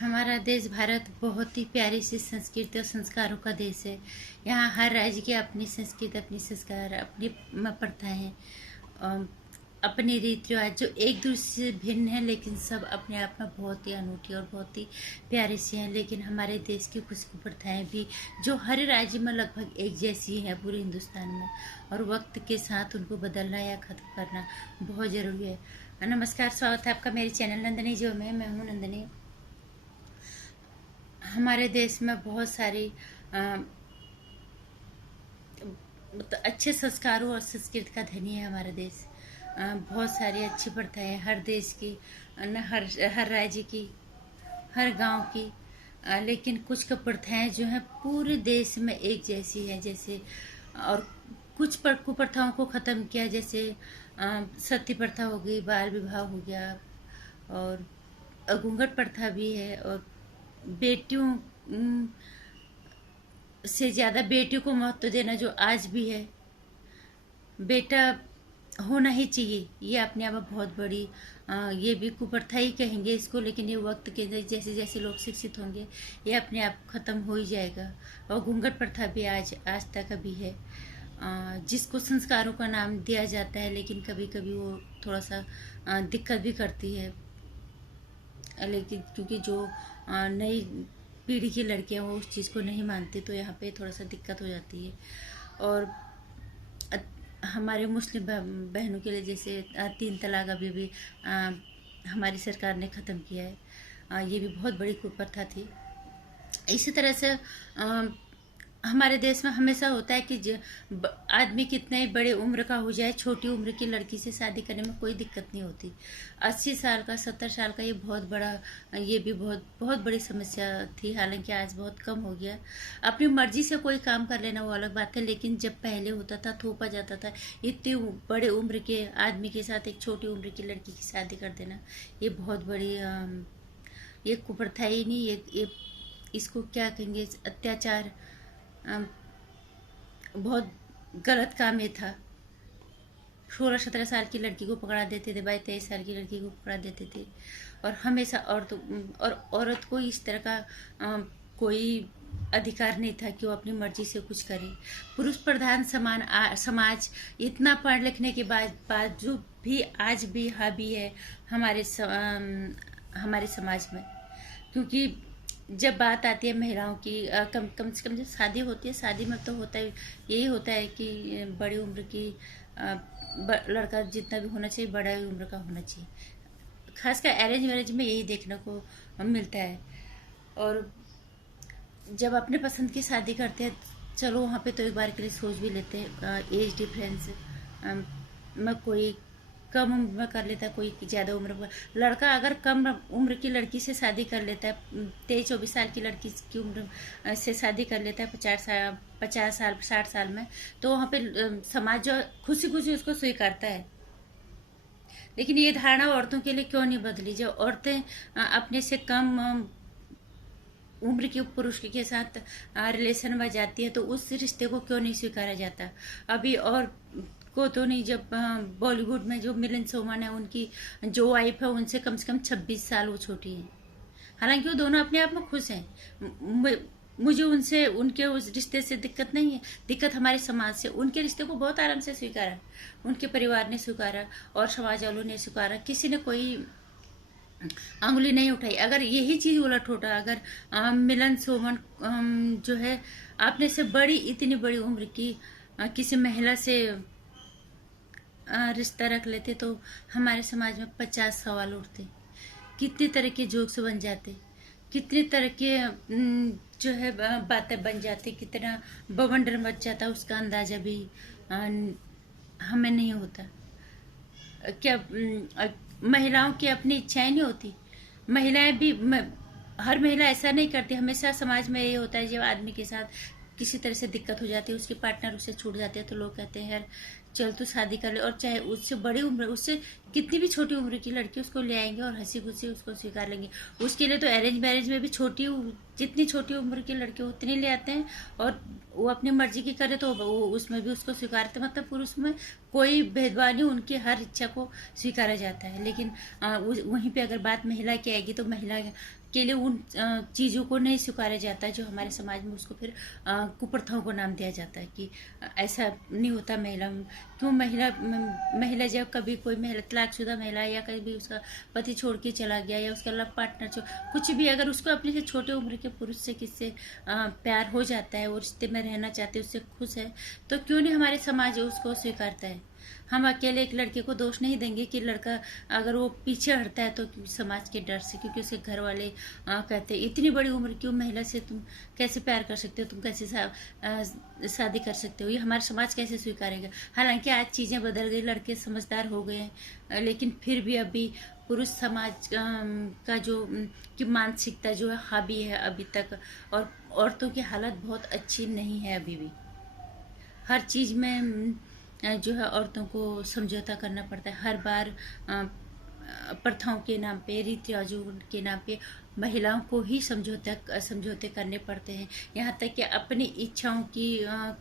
हमारा देश भारत बहुत ही प्यारी सी संस्कृति और संस्कारों का देश है। यहाँ हर राज्य की अपनी संस्कृति, अपनी संस्कार, अपनी प्रथाएं हैं, अपनी रीति रिवाज जो एक दूसरे से भिन्न है, लेकिन सब अपने आप में बहुत ही अनूठी और बहुत ही प्यारी सी हैं। लेकिन हमारे देश की कुछ प्रथाएं भी जो हर राज्य में लगभग एक जैसी है पूरे हिंदुस्तान में, और वक्त के साथ उनको बदलना या ख़त्म करना बहुत ज़रूरी है। नमस्कार, स्वागत है आपका मेरे चैनल नंदिनी जो में। मैं हूँ नंदिनी। हमारे देश में बहुत सारी अच्छे संस्कारों और संस्कृति का धनी है हमारा देश। बहुत सारी अच्छी प्रथाएं हर देश की, हर राज्य की, हर गांव की। लेकिन कुछ प्रथाएं जो हैं पूरे देश में एक जैसी है, जैसे और कुछ कुप्रथाओं को ख़त्म किया, जैसे सती प्रथा हो गई, बाल विवाह हो गया, और घूंघट प्रथा भी है, और बेटियों से ज़्यादा बेटियों को महत्व देना जो आज भी है। बेटा होना ही चाहिए, ये अपने आप में बहुत बड़ी ये भी कुप्रथा ही कहेंगे इसको, लेकिन ये वक्त के जैसे जैसे लोग शिक्षित होंगे ये अपने आप ख़त्म हो ही जाएगा। और घूंघट प्रथा भी आज तक अभी है, जिसको संस्कारों का नाम दिया जाता है, लेकिन कभी कभी वो थोड़ा सा दिक्कत भी करती है। लेकिन क्योंकि जो नई पीढ़ी की लड़कियां वो उस चीज़ को नहीं मानती, तो यहाँ पे थोड़ा सा दिक्कत हो जाती है। और हमारे मुस्लिम बहनों के लिए जैसे 3 तलाक अभी हमारी सरकार ने ख़त्म किया है। ये भी बहुत बड़ी कुप्रथा थी। इसी तरह से हमारे देश में हमेशा होता है कि आदमी कितने ही बड़े उम्र का हो जाए, छोटी उम्र की लड़की से शादी करने में कोई दिक्कत नहीं होती। 80 साल का, 70 साल का, ये बहुत बड़ा, ये भी बहुत बहुत बड़ी समस्या थी। हालांकि आज बहुत कम हो गया। अपनी मर्जी से कोई काम कर लेना वो अलग बात है, लेकिन जब पहले होता था, थोपा जाता था, इतनी बड़े उम्र के आदमी के साथ एक छोटी उम्र की लड़की की शादी कर देना, ये बहुत बड़ी ये कुप्रथा ही नहीं, ये इसको क्या कहेंगे, अत्याचार, बहुत गलत काम ये था। 16-17 साल की लड़की को पकड़ा देते थे, 22-23 साल की लड़की को पकड़ा देते थे। और हमेशा औरत को इस तरह का कोई अधिकार नहीं था कि वो अपनी मर्जी से कुछ करे। पुरुष प्रधान समाज इतना पढ़ लिखने के बाद जो भी आज भी हावी है हमारे समाज में। क्योंकि जब बात आती है महिलाओं की, कम से कम जब शादी होती है, शादी में तो होता है, यही होता है कि बड़ी उम्र की लड़का जितना भी होना चाहिए बड़ा ही उम्र का होना चाहिए। खासकर अरेंज मैरिज में यही देखने को मिलता है। और जब अपने पसंद की शादी करते हैं, चलो वहाँ पे तो एक बार के लिए सोच भी लेते हैं। एज डिफरेंस में कोई कम उम्र में कर लेता है, कोई ज़्यादा उम्र में। लड़का अगर कम उम्र की लड़की से शादी कर लेता है, 23-24 साल की लड़की की उम्र से शादी कर लेता है 50 साल 60 साल में, तो वहाँ पे समाज जो खुशी खुशी उसको स्वीकारता है। लेकिन ये धारणा औरतों के लिए क्यों नहीं बदली? जब औरतें अपने से कम उम्र के पुरुष के साथ रिलेशन में जाती है, तो उस रिश्ते को क्यों नहीं स्वीकारा जाता? अभी और को तो नहीं, जब बॉलीवुड में जो मिलन सोमन है, उनकी जो वाइफ है उनसे कम से कम 26 साल वो छोटी है। हालांकि वो दोनों अपने आप में खुश हैं। मुझे उनसे, उनके उस रिश्ते से दिक्कत नहीं है, दिक्कत हमारे समाज से। उनके रिश्ते को बहुत आराम से स्वीकारा, उनके परिवार ने स्वीकारा और समाज वालों ने स्वीकारा, किसी ने कोई अंगुली नहीं उठाई। अगर यही चीज़ उलट होता, अगर मिलन सोमन जो है आपने से बड़ी, इतनी बड़ी उम्र की किसी महिला से रिश्ता रख लेते, तो हमारे समाज में 50 सवाल उठते, कितनी तरह के जोक्स बन जाते, कितनी तरह के जो है बातें बन जाती, कितना बवंडर मच जाता, उसका अंदाजा भी हमें नहीं होता। क्या महिलाओं की अपनी इच्छाएं नहीं होती? महिलाएं भी, हर महिला ऐसा नहीं करती। हमेशा समाज में ये होता है, जब आदमी के साथ किसी तरह से दिक्कत हो जाती है, उसके पार्टनर उससे छूट जाते हैं, तो लोग कहते हैं यार चल तू शादी कर ले। और चाहे उससे बड़ी उम्र, उससे कितनी भी छोटी उम्र की लड़की उसको ले आएंगे और हंसी खुशी उसको स्वीकार लेंगे। उसके लिए तो अरेंज मैरिज में भी जितनी छोटी उम्र की लड़की उतनी ले आते हैं, और वो अपनी मर्जी की करे तो वो उसमें भी उसको स्वीकारते, मतलब पुरुष में कोई भेदभाव नहीं, उनकी हर इच्छा को स्वीकारा जाता है। लेकिन वहीं पे अगर बात महिला की आएगी तो महिला के लिए उन चीज़ों को नहीं स्वीकारा जाता जो हमारे समाज में, उसको फिर कुप्रथाओं को नाम दिया जाता है कि ऐसा नहीं होता। क्यों महिला जब कभी कोई महिला तलाकशुदा महिला या कभी उसका पति छोड़ के चला गया या उसका लव पार्टनर कुछ भी, अगर उसको अपने से छोटे उम्र के पुरुष से किससे प्यार हो जाता है, वो रिश्ते में रहना चाहते हैं, उससे खुश है, तो क्यों नहीं हमारे समाज उसको स्वीकारता है। हम अकेले एक लड़के को दोष नहीं देंगे कि लड़का अगर वो पीछे हटता है तो समाज के डर से, क्योंकि उसके घर वाले कहते हैं इतनी बड़ी उम्र की महिला से तुम कैसे प्यार कर सकते हो, तुम कैसे शादी कर सकते हो, ये हमारा समाज कैसे स्वीकारेगा। हालांकि आज चीज़ें बदल गई, लड़के समझदार हो गए हैं, लेकिन फिर भी अभी पुरुष समाज का जो की मानसिकता जो है हावी है अभी तक, और औरतों की हालत बहुत अच्छी नहीं है अभी भी। हर चीज़ में जो है औरतों को समझौता करना पड़ता है हर बार। प्रथाओं के नाम पे, रीति रिवाजों के नाम पे महिलाओं को ही समझौते करने पड़ते हैं। यहाँ तक कि अपनी इच्छाओं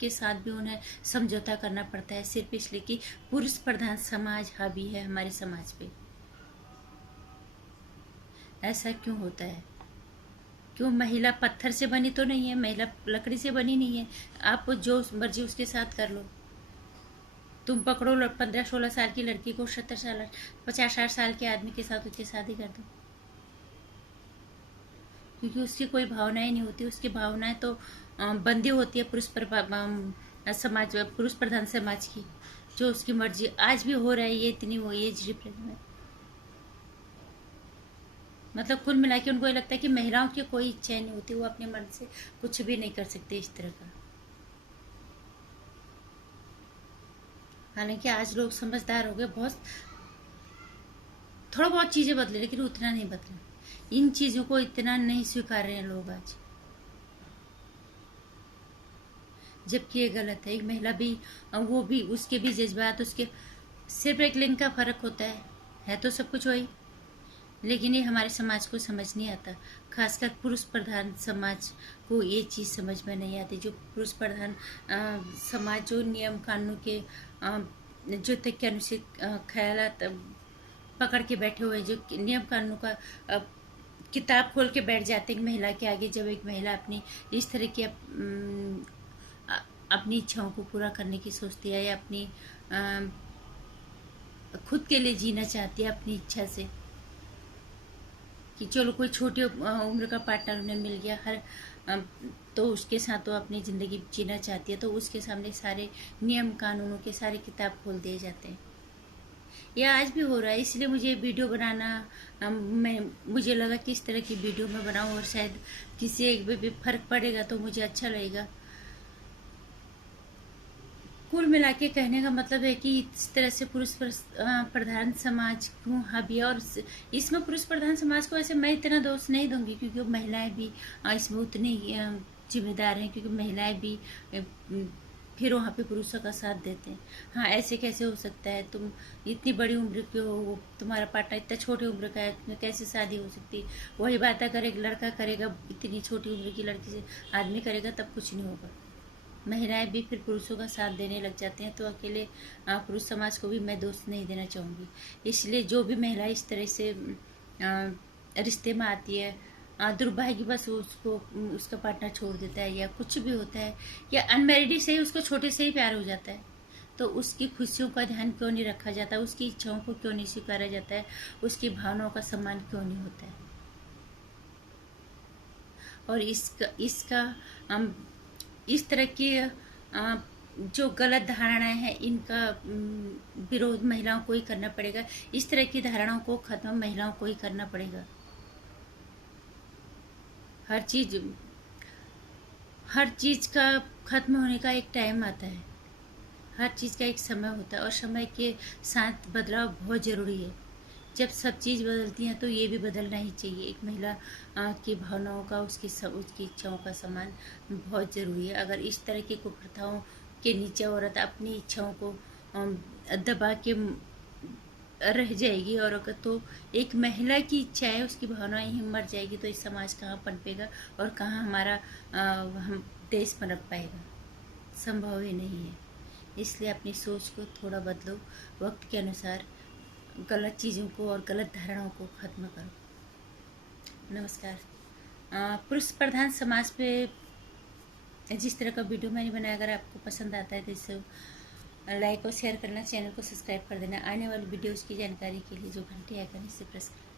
के साथ भी उन्हें समझौता करना पड़ता है, सिर्फ इसलिए कि पुरुष प्रधान समाज हावी है हमारे समाज पे। ऐसा क्यों होता है? क्यों? महिला पत्थर से बनी तो नहीं है, महिला लकड़ी से बनी नहीं है। आप जो मर्जी उसके साथ कर लो। तुम पकड़ो 15-16 साल की लड़की को 70 साल 50-60 साल के आदमी के साथ उसकी शादी कर दो, क्योंकि उसकी कोई भावनाएं नहीं होती। उसकी भावनाएं तो बंदी होती है पुरुष प्रधान समाज की, जो उसकी मर्जी आज भी हो रहा है। ये इतनी वो एज डिफरेंस में, मतलब कुल मिला के उनको ये लगता है कि महिलाओं की कोई इच्छा नहीं होती, वो अपने मन से कुछ भी नहीं कर सकते इस तरह का। हालांकि आज लोग समझदार हो गए, बहुत थोड़ा बहुत चीज़ें बदले, लेकिन उतना नहीं बदले। इन चीज़ों को इतना नहीं स्वीकार रहे हैं लोग आज, जबकि ये गलत है। एक महिला भी, वो भी, उसके भी जज्बात, उसके सिर्फ एक लिंग का फर्क होता है तो सब कुछ वही। लेकिन ये हमारे समाज को समझ नहीं आता, खासकर पुरुष प्रधान समाज को ये चीज़ समझ में नहीं आती। जो पुरुष प्रधान समाज जो नियम कानून के जो तक के अनुचित ख्यालात पकड़ के बैठे हुए, जो नियम कानून का किताब खोल के बैठ जाते हैं महिला के आगे, जब एक महिला अपनी इस तरह की अपनी इच्छाओं को पूरा करने की सोचती है या अपनी खुद के लिए जीना चाहती है अपनी इच्छा से, कि चलो कोई छोटी उम्र का पार्टनर उन्हें मिल गया, तो उसके साथ वो अपनी ज़िंदगी जीना चाहती है, तो उसके सामने सारे नियम कानूनों के सारे किताब खोल दिए जाते हैं। यह आज भी हो रहा है। इसलिए मुझे वीडियो बनाना, मुझे लगा कि इस तरह की वीडियो मैं बनाऊं और शायद किसी एक भी फ़र्क पड़ेगा तो मुझे अच्छा लगेगा। कुल मिला के कहने का मतलब है कि इस तरह से पुरुष प्रधान समाज क्यों हावी है, और इसमें पुरुष प्रधान समाज को ऐसे मैं इतना दोष नहीं दूंगी, क्योंकि महिलाएं भी इसमें उतनी जिम्मेदार हैं, क्योंकि महिलाएं भी फिर वहाँ पे पुरुषों का साथ देते हैं। हाँ, ऐसे कैसे हो सकता है? तुम इतनी बड़ी उम्र के हो, तुम्हारा पार्टनर इतना छोटी उम्र का है, तुम्हें कैसे शादी हो सकती है? वही बात अगर एक लड़का करेगा, इतनी छोटी उम्र की लड़की से आदमी करेगा, तब कुछ नहीं होगा। महिलाएं भी फिर पुरुषों का साथ देने लग जाते हैं, तो अकेले पुरुष समाज को भी मैं दोष नहीं देना चाहूँगी। इसलिए जो भी महिला इस तरह से रिश्ते में आती है, दुर्भाग्यवश उसको उसका पार्टनर छोड़ देता है या कुछ भी होता है, या अनमैरिड से ही उसको छोटे से ही प्यार हो जाता है, तो उसकी खुशियों का ध्यान क्यों नहीं रखा जाता? उसकी इच्छाओं को क्यों नहीं स्वीकारा जाता है? उसकी भावनाओं का सम्मान क्यों नहीं होता है? और इसका इस तरह की जो गलत धारणाएं हैं, इनका विरोध महिलाओं को ही करना पड़ेगा। इस तरह की धारणाओं को खत्म महिलाओं को ही करना पड़ेगा। हर चीज़ का खत्म होने का एक टाइम आता है, हर चीज़ का एक समय होता है, और समय के साथ बदलाव बहुत ज़रूरी है। जब सब चीज़ बदलती हैं तो ये भी बदलना ही चाहिए। एक महिला की भावनाओं का, उसकी इच्छाओं का सम्मान बहुत ज़रूरी है। अगर इस तरह की कुप्रथाओं के नीचे औरत अपनी इच्छाओं को दबा के रह जाएगी, और अगर तो एक महिला की इच्छा है, उसकी भावनाएं ही मर जाएगी, तो इस समाज कहाँ पनपेगा और कहाँ हमारा हम देश पनप पाएगा। संभव ही नहीं है। इसलिए अपनी सोच को थोड़ा बदलो, वक्त के अनुसार गलत चीज़ों को और गलत धारणाओं को खत्म करो। नमस्कार। पुरुष प्रधान समाज पे जिस तरह का वीडियो मैंने बनाया, अगर आपको पसंद आता है तो इसे लाइक और शेयर करना, चैनल को सब्सक्राइब कर देना। आने वाली वीडियोज़ की जानकारी के लिए जो घंटी आइकन इसे प्रेस करें।